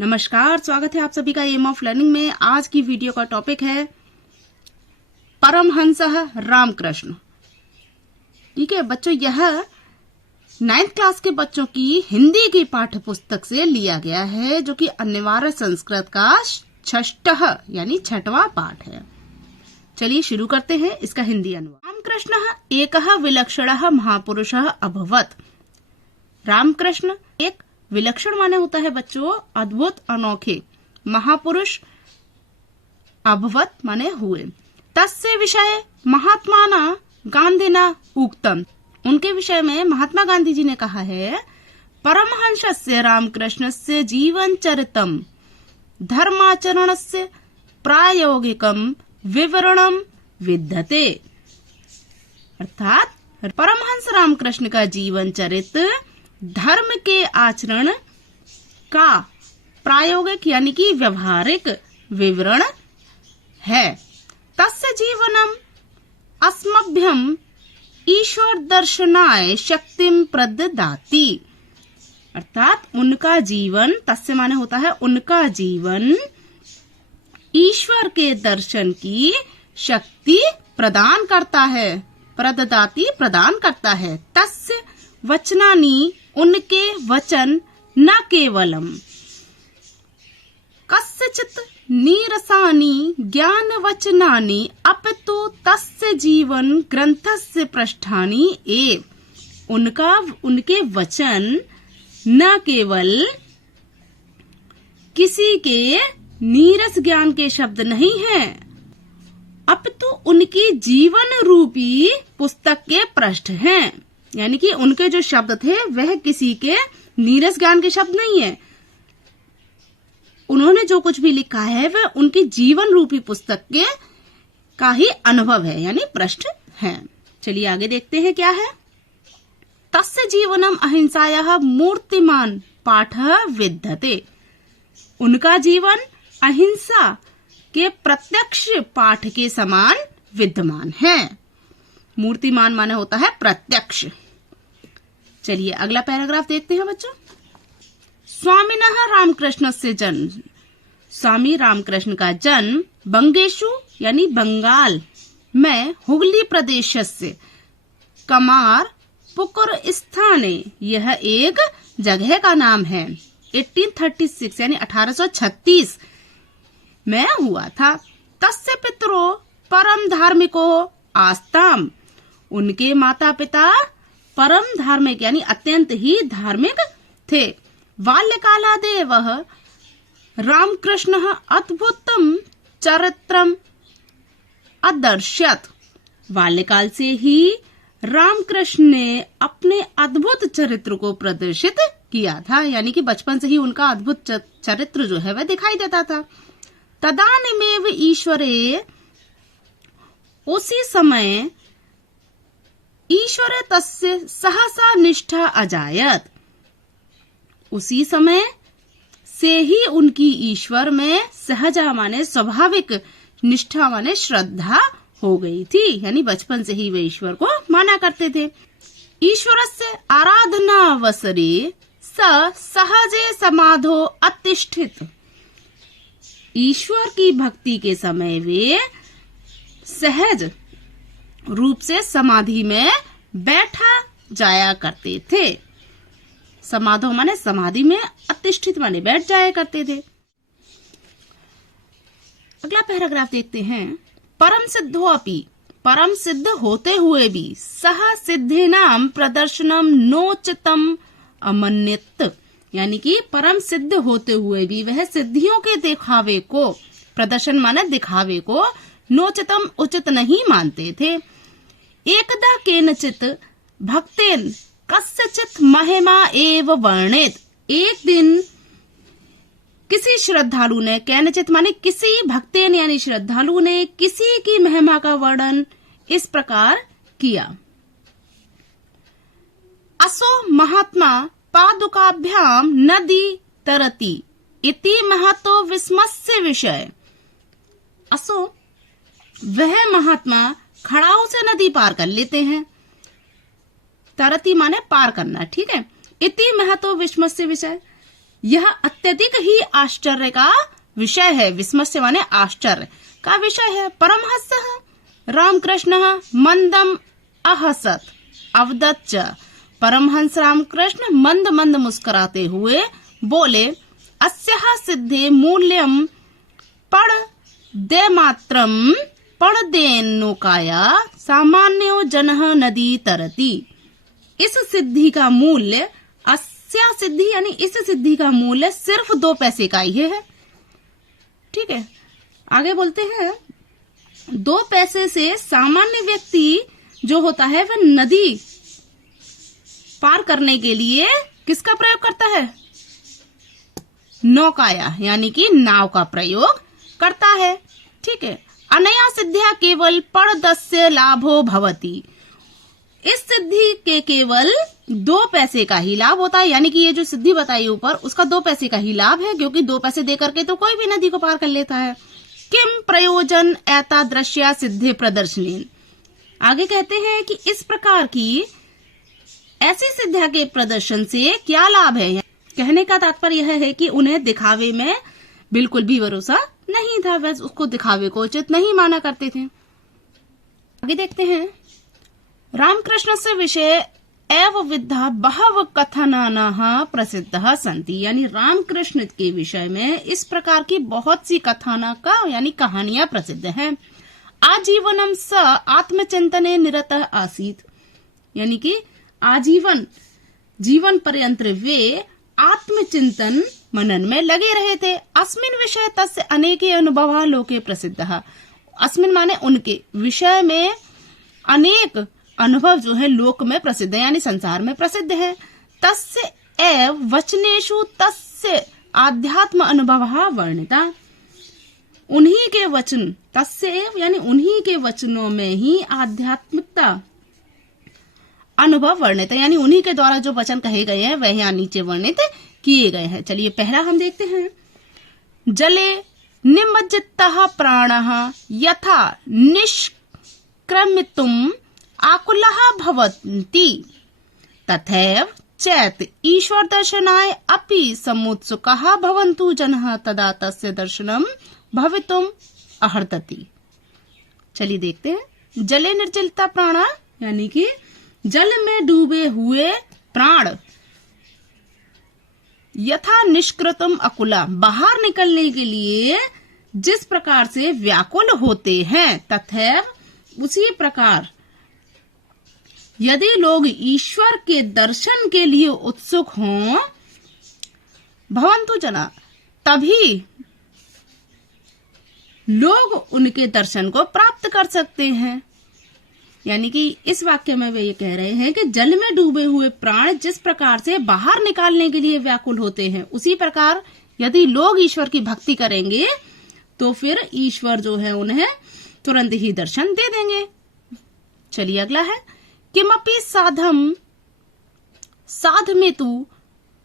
नमस्कार, स्वागत है आप सभी का एम ऑफ लर्निंग में। आज की वीडियो का टॉपिक है परमहंसः रामकृष्ण। ठीक है बच्चों, यह 9th क्लास के बच्चों की हिंदी की पाठ्य पुस्तक से लिया गया है, जो कि अनिवार्य संस्कृत का षष्ठः यानी 6वां पाठ है। चलिए शुरू करते हैं इसका हिंदी अनुवाद। रामकृष्णः एकः विलक्षणः महापुरुषः अभवत्। रामकृष्ण एक विलक्षण माने होता है बच्चों अद्भुत, अनोखे। महापुरुष अभवत माने हुए। तस्य विषय महात्माना गांधीना उक्तम। उनके विषय में महात्मा गांधी जी ने कहा है, परमहंसस्य रामकृष्णस्य जीवन चरितम धर्माचरणस्य प्रायोगिकम विवरणम विद्यते। अर्थात परमहंस रामकृष्ण का जीवन चरित्र धर्म के आचरण का प्रायोगिक यानी कि व्यवहारिक विवरण है। तस्य जीवनम अस्मभ्यम ईश्वर दर्शनाय शक्तिम प्रददाति। अर्थात उनका जीवन, तस्य माने होता है उनका जीवन, ईश्वर के दर्शन की शक्ति प्रदान करता है। प्रददाति प्रदान करता है। तस्य वचनानि उनके वचन न केवलम कस्यचित् नीरसानि ज्ञान वचनानि अपितु तस्य जीवन ग्रंथस्य पृष्ठानि एव। उनके वचन न केवल किसी के नीरस ज्ञान के शब्द नहीं हैं, अपितु उनकी जीवन रूपी पुस्तक के पृष्ठ हैं। यानी कि उनके जो शब्द थे वह किसी के नीरस ज्ञान के शब्द नहीं है। उन्होंने जो कुछ भी लिखा है वह उनकी जीवन रूपी पुस्तक के का ही अनुभव है, यानी पृष्ठ है। चलिए आगे देखते हैं क्या है। तस्य जीवनम अहिंसायाः मूर्तिमान पाठः विद्यते। उनका जीवन अहिंसा के प्रत्यक्ष पाठ के समान विद्यमान है। मूर्तिमान माने होता है प्रत्यक्ष। चलिए अगला पैराग्राफ देखते हैं बच्चों। स्वामिनः रामकृष्णस्य जन्म। स्वामी रामकृष्ण का जन्म बंगेशु यानी बंगाल में हुगली प्रदेशस्य कमार पुकुर स्थाने, यह एक जगह का नाम है, 1836 यानी 1836 में हुआ था। तस्य पितरो परम धार्मिको आस्ताम। उनके माता पिता परम धार्मिक यानी अत्यंत ही धार्मिक थे। बाल्यकालादेव रामकृष्णः अद्भुतम चरित्रम अदर्शयत्। बाल्यकाल से ही रामकृष्ण ने अपने अद्भुत चरित्र को प्रदर्शित किया था, यानी कि बचपन से ही उनका अद्भुत चरित्र जो है वह दिखाई देता था। तदानीमेव ईश्वरे, उसी समय ईश्वरे तस्य सहसा निष्ठा अजायत। उसी समय से ही उनकी ईश्वर में सहजा माने स्वाभाविक, निष्ठा माने श्रद्धा हो गई थी, यानी बचपन से ही वे ईश्वर को माना करते थे। ईश्वरस्य आराधनावसरे स सहजे समाधो अतिष्ठित। ईश्वर की भक्ति के समय वे सहज रूप से समाधि में बैठा जाया करते थे। समाधो माने समाधि में, अतिष्ठित माने बैठ जाया करते थे। अगला पैराग्राफ देखते हैं। परम सिद्धो अपि। परम सिद्ध होते हुए भी सह सिद्धेनाम प्रदर्शनम नोचितम अमन्यत। यानी कि परम सिद्ध होते हुए भी वह सिद्धियों के दिखावे को, प्रदर्शन माने दिखावे को, नोचितम उचित नहीं मानते थे। एकदा केनचित भक्तेन कस्यचित महिमा एव वर्णित। एक दिन किसी श्रद्धालु ने, केनचित माने किसी, भक्तेन यानी श्रद्धालु ने किसी की महिमा का वर्णन इस प्रकार किया। असो महात्मा पादुकाभ्याम नदी तरति इति महतो विस्मस्य विषय। असो वह महात्मा खड़ाऊ से नदी पार कर लेते हैं। तरती माने पार करना, ठीक है। इति महतो विस्मस्य विषय, यह अत्यधिक ही आश्चर्य का विषय है। विस्मस्य माने आश्चर्य का विषय है। परमहंसः रामकृष्णः मंदम अहसत अवदच्च। परमहंस रामकृष्ण मंद मंद मुस्कुराते हुए बोले, अस्याः सिद्धे मूल्यम पड़देमात्रम पड़देन्नौकाया सामान्यो जनः नदी तरति। इस सिद्धि का मूल्य, अस्या सिद्धि यानी इस सिद्धि का मूल्य सिर्फ 2 पैसे का ही है। ठीक है, आगे बोलते हैं 2 पैसे से सामान्य व्यक्ति जो होता है वह नदी पार करने के लिए किसका प्रयोग करता है? नौकाया यानी कि नाव का प्रयोग करता है। ठीक है, अनया सिद्धिया केवल पड़दस्य लाभो भवति। इस सिद्धि के केवल 2 पैसे का ही लाभ होता है, यानी कि ये जो सिद्धि बताई ऊपर उसका 2 पैसे का ही लाभ है, क्योंकि 2 पैसे दे करके तो कोई भी नदी को पार कर लेता है। किम प्रयोजन एतादृश्या सिद्धि प्रदर्शनी। आगे कहते हैं कि इस प्रकार की ऐसी सिद्धिया के प्रदर्शन से क्या लाभ है। कहने का तात्पर्य यह है कि उन्हें दिखावे में बिल्कुल भी भरोसा नहीं था, वह उसको दिखावे को उचित नहीं माना करते थे। आगे देखते हैं, रामकृष्ण से विषय एव विद्धा बहव कथनानाः प्रसिद्धः सन्ति। यानी रामकृष्ण के विषय में इस प्रकार की बहुत सी कथाना का यानी कहानियां प्रसिद्ध हैं। आजीवनम स आत्मचिंतने निरतः आसीत्। यानी कि आजीवन जीवन पर्यंत वे आत्मचिंतन मनन में लगे रहे थे। अस्मिन् विषय तस्य अनेके अनुभवः लोके प्रसिद्धः। अस्मिन् माने उनके विषय में अनेक अनुभव जो है लोक में प्रसिद्ध है, यानी संसार में प्रसिद्ध है। तस्य एव वचनेषु तस्य आध्यात्म अनुभवः वर्णिता। उन्हीं के वचन, तस्य एव यानी उन्हीं के वचनों में ही आध्यात्मिकता अनुभव वर्णित है, यानी उन्हीं के द्वारा जो वचन कहे गए हैं वह यहाँ नीचे वर्णित किए गए हैं। चलिए पहला हम देखते हैं, जले निमज्जितः प्राणः यथा निष्क्रमितुम् आकुलः भवन्ति तथैव चेत् ईश्वर दर्शनाय अपि समुत्सुकः भवन्तु जनः तदा तस्य दर्शनम भवितुम् अर्हति। चलिए देखते हैं, जले निर्जलता प्राण यानी कि जल में डूबे हुए प्राण, यथा निष्कृतम अकुला बाहर निकलने के लिए जिस प्रकार से व्याकुल होते हैं, तथैव उसी प्रकार यदि लोग ईश्वर के दर्शन के लिए उत्सुक हों, भवन्तु जना तभी लोग उनके दर्शन को प्राप्त कर सकते हैं। यानी कि इस वाक्य में वे ये कह रहे हैं कि जल में डूबे हुए प्राण जिस प्रकार से बाहर निकालने के लिए व्याकुल होते हैं, उसी प्रकार यदि लोग ईश्वर की भक्ति करेंगे तो फिर ईश्वर जो है उन्हें तुरंत ही दर्शन दे देंगे। चलिए अगला है, किमपि साधम साधमेतु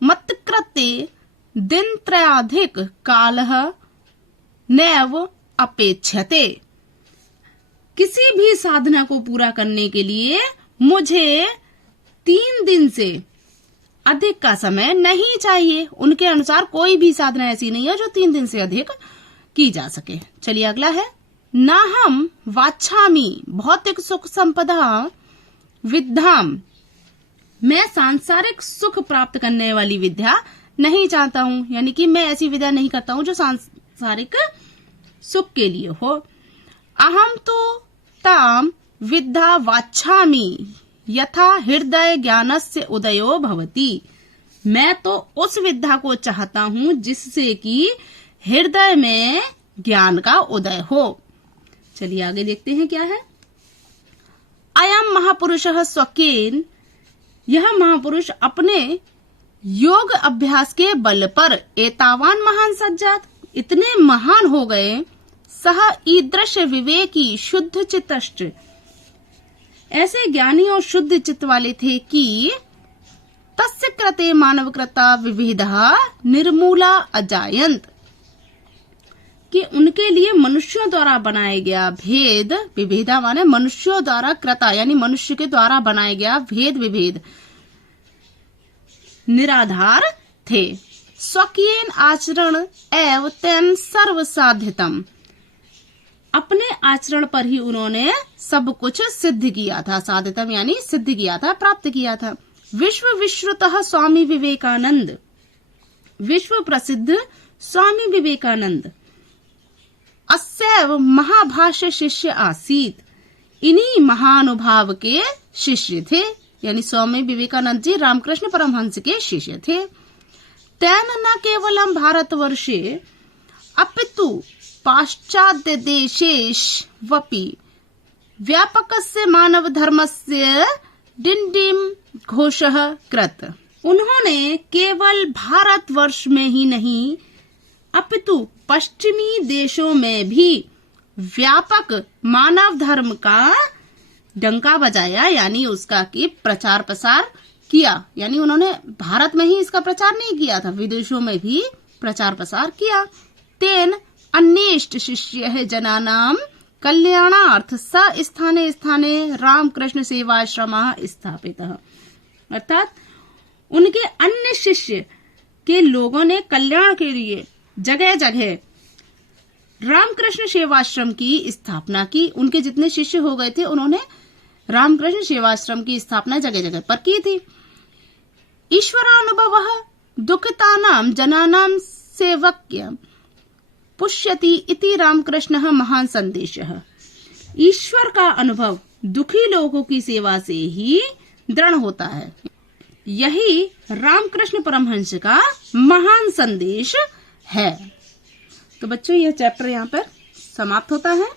मत्कृते दिनत्रयाधिक कालः नैव अपेक्षते। किसी भी साधना को पूरा करने के लिए मुझे 3 दिन से अधिक का समय नहीं चाहिए। उनके अनुसार कोई भी साधना ऐसी नहीं है जो 3 दिन से अधिक की जा सके। चलिए अगला है, ना हम वाच्छामि भौतिक सुख संपदा विद्याम। मैं सांसारिक सुख प्राप्त करने वाली विद्या नहीं चाहता हूँ, यानी कि मैं ऐसी विद्या नहीं करता हूँ जो सांसारिक सुख के लिए हो। अहम तो ताम विद्या वाच्छामि यथा हृदय ज्ञानस्य उदयो भवति। मैं तो उस विद्या को चाहता हूँ जिससे कि हृदय में ज्ञान का उदय हो। चलिए आगे देखते हैं क्या है, अयम महापुरुषः स्वकेन। यह महापुरुष अपने योग अभ्यास के बल पर एतावान महान सज्जात, इतने महान हो गए। सह ईदृश विवेकी शुद्ध चित्तश्च, ऐसे ज्ञानी और शुद्ध चित्त वाले थे कि तस्य कृते मानव कृता विभेदः निर्मूला अजायंत, कि उनके लिए मनुष्यों द्वारा बनाया गया भेद, विभेदा माने मनुष्यों द्वारा कृता यानी मनुष्य के द्वारा बनाया गया भेद विभेद निराधार थे। स्वकीयेन आचरण एव तेन सर्व साध्यतम। अपने आचरण पर ही उन्होंने सब कुछ सिद्ध किया था। साध्यतम यानी सिद्ध किया था, प्राप्त किया था। विश्व विश्रुतः स्वामी विवेकानंद, विश्व प्रसिद्ध स्वामी विवेकानंद अस्यैव महाभाष्य शिष्य आसीत। इन्हीं महानुभाव के शिष्य थे, यानी स्वामी विवेकानंद जी रामकृष्ण परमहंस के शिष्य थे। तेन न केवलम भारतवर्षे अपितु पाश्चात्य देशेष्वपि व्यापकस्य मानव धर्मस्य डिंडिम घोषः कृत। उन्होंने केवल भारतवर्ष में ही नहीं अपितु पश्चिमी देशों में भी व्यापक मानव धर्म का डंका बजाया, यानी उसका की प्रचार प्रसार किया। यानी उन्होंने भारत में ही इसका प्रचार नहीं किया था, विदेशों में भी प्रचार प्रसार किया। तेन अन्येष्ट शिष्य जनानाम कल्याणार्थ स स्थाने स्थाने रामकृष्ण सेवाश्रमः स्थापितः। अर्थात उनके अन्य शिष्य के लोगों ने कल्याण के लिए जगह जगह रामकृष्ण सेवाश्रम की स्थापना की। उनके जितने शिष्य हो गए थे उन्होंने रामकृष्ण सेवाश्रम की स्थापना जगह जगह पर की थी। ईश्वरानुभवः दुःखितानां जनानां सेवक्य पुष्यति इति रामकृष्णः महान संदेशः। ईश्वर का अनुभव दुखी लोगों की सेवा से ही दृढ़ होता है। यही रामकृष्ण परमहंस का महान संदेश है। तो बच्चों, यह चैप्टर यहाँ पर समाप्त होता है।